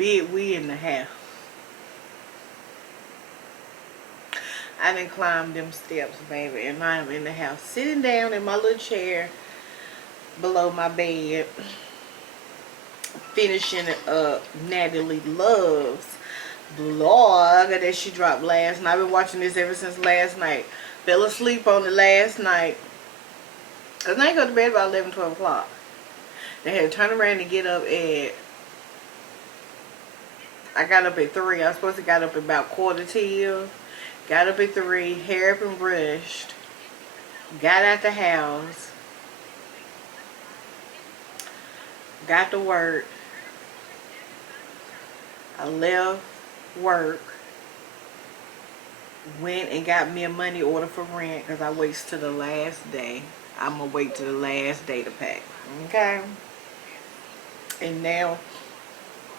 Big we in the house. I done climbed them steps, baby, and I am in the house, sitting down in my little chair below my bed, finishing up Natalie Love's blog that she dropped last night. I've been watching this ever since last night. Fell asleep on it last night. Cause I ain't go to bed about 11, 12 o'clock. They had to turn around and get up at, I got up at 3. I was supposed to got up at about 1:45. Got up at 3, hair up and brushed. Got out the house. Got to work. I left work. Went and got me a money order for rent because I waits to the last day. I'm going to wait to the last day to pay. Okay? And now,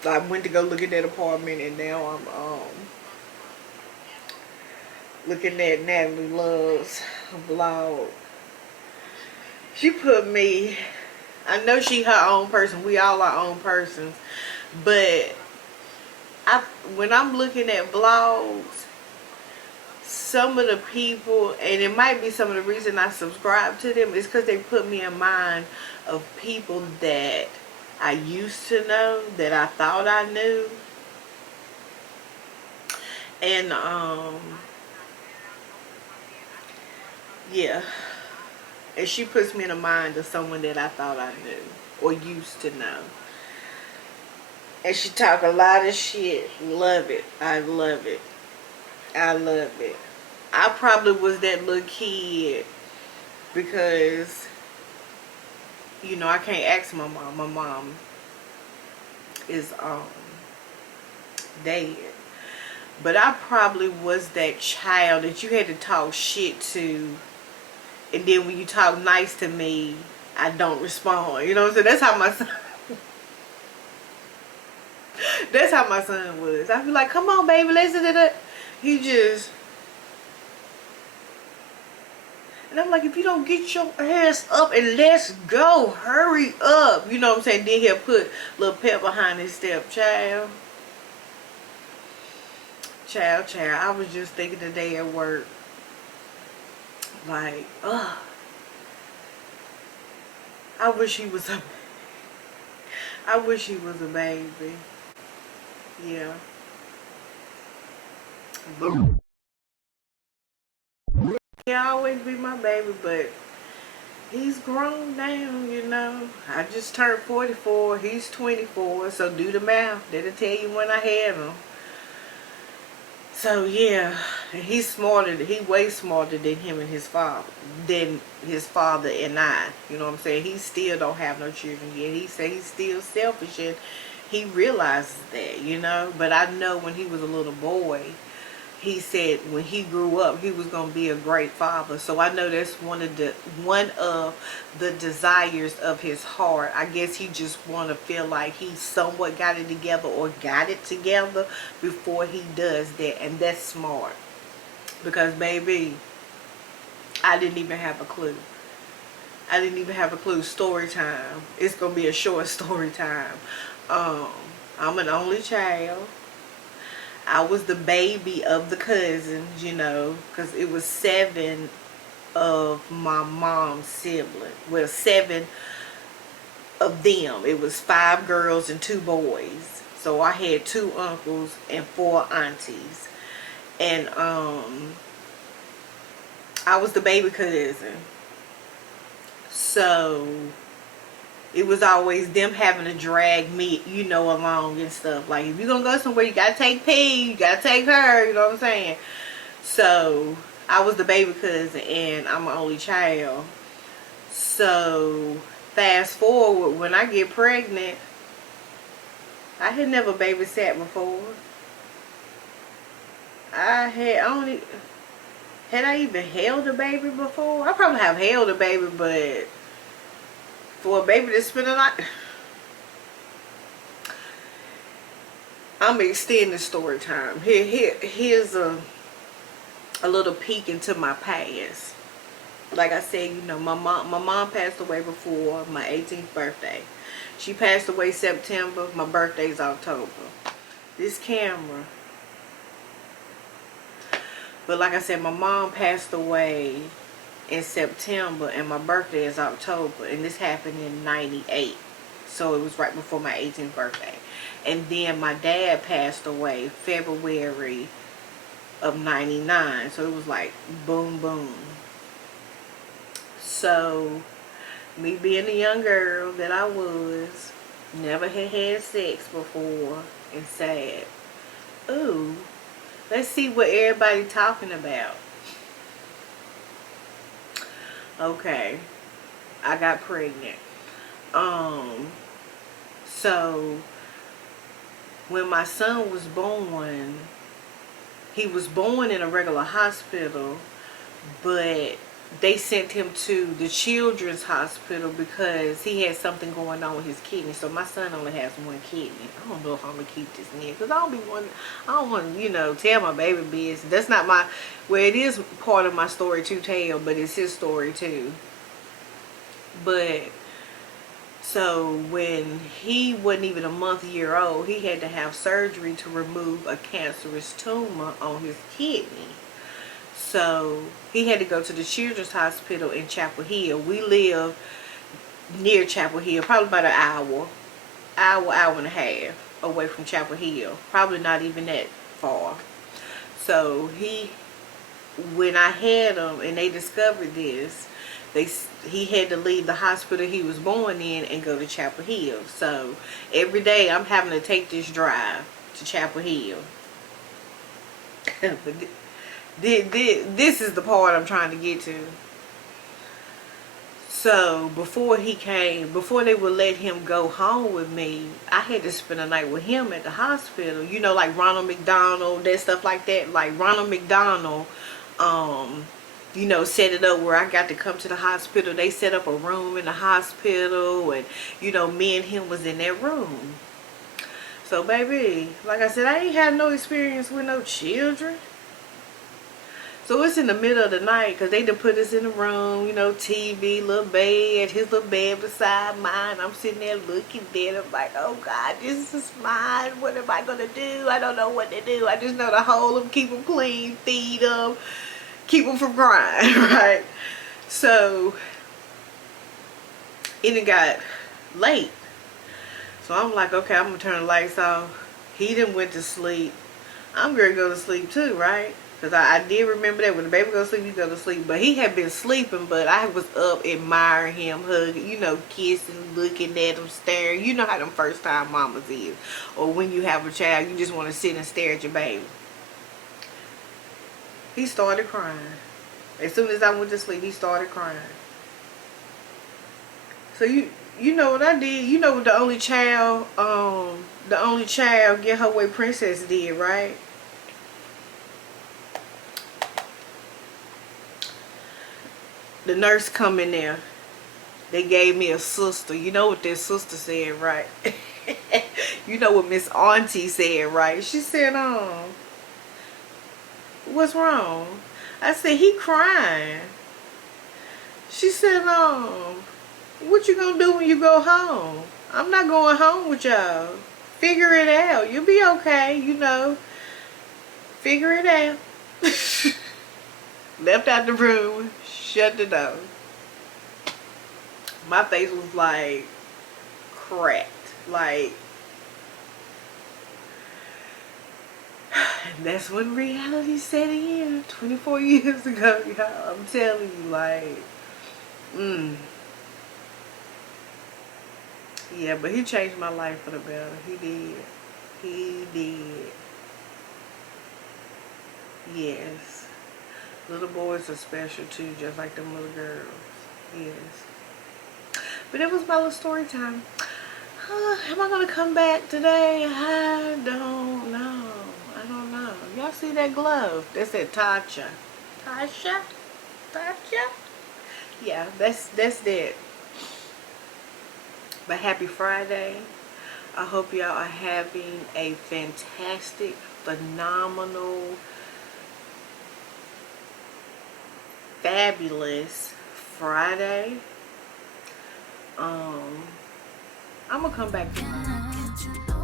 I went to go look at that apartment, and now I'm looking at Natalie Love's blog. She put me, I know she her own person. We all our own persons. But when I'm looking at blogs, some of the people, and it might be some of the reason I subscribe to them, is because they put me in mind of people that I used to know, that I thought I knew. And yeah, and she puts me in the mind of someone that I thought I knew or used to know. And she talk a lot of shit. Love it. I love it. I love it. I probably was that little kid because, you know, I can't ask my mom. My mom is dead. But I probably was that child that you had to talk shit to, and then when you talk nice to me, I don't respond. You know what I'm saying? That's how my son that's how my son was. I'd be like, come on, baby, let's do that. He just, and I'm like, if you don't get your ass up and let's go, hurry up. You know what I'm saying? Then he'll put a little pep behind his step. Child. I was just thinking today at work, like, ugh. I wish he was a baby. Yeah. He'll always be my baby, but he's grown now, you know. I just turned 44. He's 24, so do the math. That'll tell you when I had him. So yeah, he's smarter. He way smarter than him and his father, than his father and I. You know what I'm saying? He still don't have no children yet. He say he's still selfish, and he realizes that, you know. But I know when he was a little boy, he said when he grew up he was gonna be a great father. So I know that's one of the desires of his heart. I guess he just want to feel like he somewhat got it together or got it together before he does that, and that's smart. Because baby, I didn't even have a clue. Story time. It's gonna be a short story time. I'm an only child. I was the baby of the cousins, you know, because it was 7 of my mom's siblings. Well, 7 of them. It was 5 girls and 2 boys. So I had 2 uncles and 4 aunties. And I was the baby cousin. So it was always them having to drag me, you know, along and stuff. Like, if you're going to go somewhere, you got to take P, you got to take her, you know what I'm saying? So, I was the baby cousin, and I'm an only child. So, fast forward, when I get pregnant, I had never babysat before. Had I even held a baby before? I probably have held a baby, but for a baby to spend a night, I'm extending story time. Here's a little peek into my past. Like I said, you know, my mom passed away before my 18th birthday. She passed away September. My birthday's October. this camera. But like I said, my mom passed away in September and my birthday is October, and this happened in 98. So it was right before my 18th birthday. And then my dad passed away February of 99. So it was like boom boom. So me being the young girl that I was, never had sex before, and said, ooh, let's see what everybody talking about. Okay, I got pregnant. So when my son was born, he was born in a regular hospital, but they sent him to the children's hospital because he had something going on with his kidney. So my son only has one kidney. I don't know if I'm gonna keep this near because I don't want to, tell my baby business. That's not my, well, it is part of my story to tell, but it's his story too. But so when he wasn't even a year old, he had to have surgery to remove a cancerous tumor on his kidney. So he had to go to the children's hospital in Chapel Hill. We live near Chapel Hill, probably about an hour and a half away from Chapel Hill. Probably not even that far. So when I had him and they discovered this, he had to leave the hospital he was born in and go to Chapel Hill. So every day I'm having to take this drive to Chapel Hill. But this is the part I'm trying to get to. So before they would let him go home with me, I had to spend a night with him at the hospital. Like Ronald McDonald, that stuff like that. Like Ronald McDonald, set it up where I got to come to the hospital. They set up a room in the hospital, and me and him was in that room. So baby, like I said, I ain't had no experience with no children. So it's in the middle of the night because they done put us in the room, TV, little bed, his little bed beside mine. I'm sitting there looking at him like, oh God, this is mine. What am I going to do? I don't know what to do. I just know to hold him, keep him clean, feed him, keep him from crying, right? So it got late. So I'm like, okay, I'm going to turn the lights off. He done went to sleep. I'm going to go to sleep too, right? Because I did remember that when the baby goes to sleep, you go to sleep. But he had been sleeping, but I was up admiring him, hugging, kissing, looking at him, staring. You know how them first time mamas is. Or when you have a child, you just want to sit and stare at your baby. He started crying. As soon as I went to sleep, he started crying. So you know what I did? You know what the only child get her way princess did, right? The nurse come in there. They gave me a sister. You know what their sister said, right? You know what Miss Auntie said, right? She said, what's wrong? I said, he crying. She said, what you gonna do when you go home? I'm not going home with y'all. Figure it out. You'll be okay, Figure it out. Left out the room. Shut the door. My face was like cracked. Like, that's when reality set in 24 years ago, y'all. I'm telling you, like, yeah, but he changed my life for the better. He did. He did. Yes. Little boys are special too, just like them little girls. Yes. But it was my little story time. Am I going to come back today? I don't know. Y'all see that glove? That said Tasha. Tasha? Yeah, that's that. But happy Friday. I hope y'all are having a fantastic, phenomenal, fabulous Friday. I'm gonna come back tomorrow.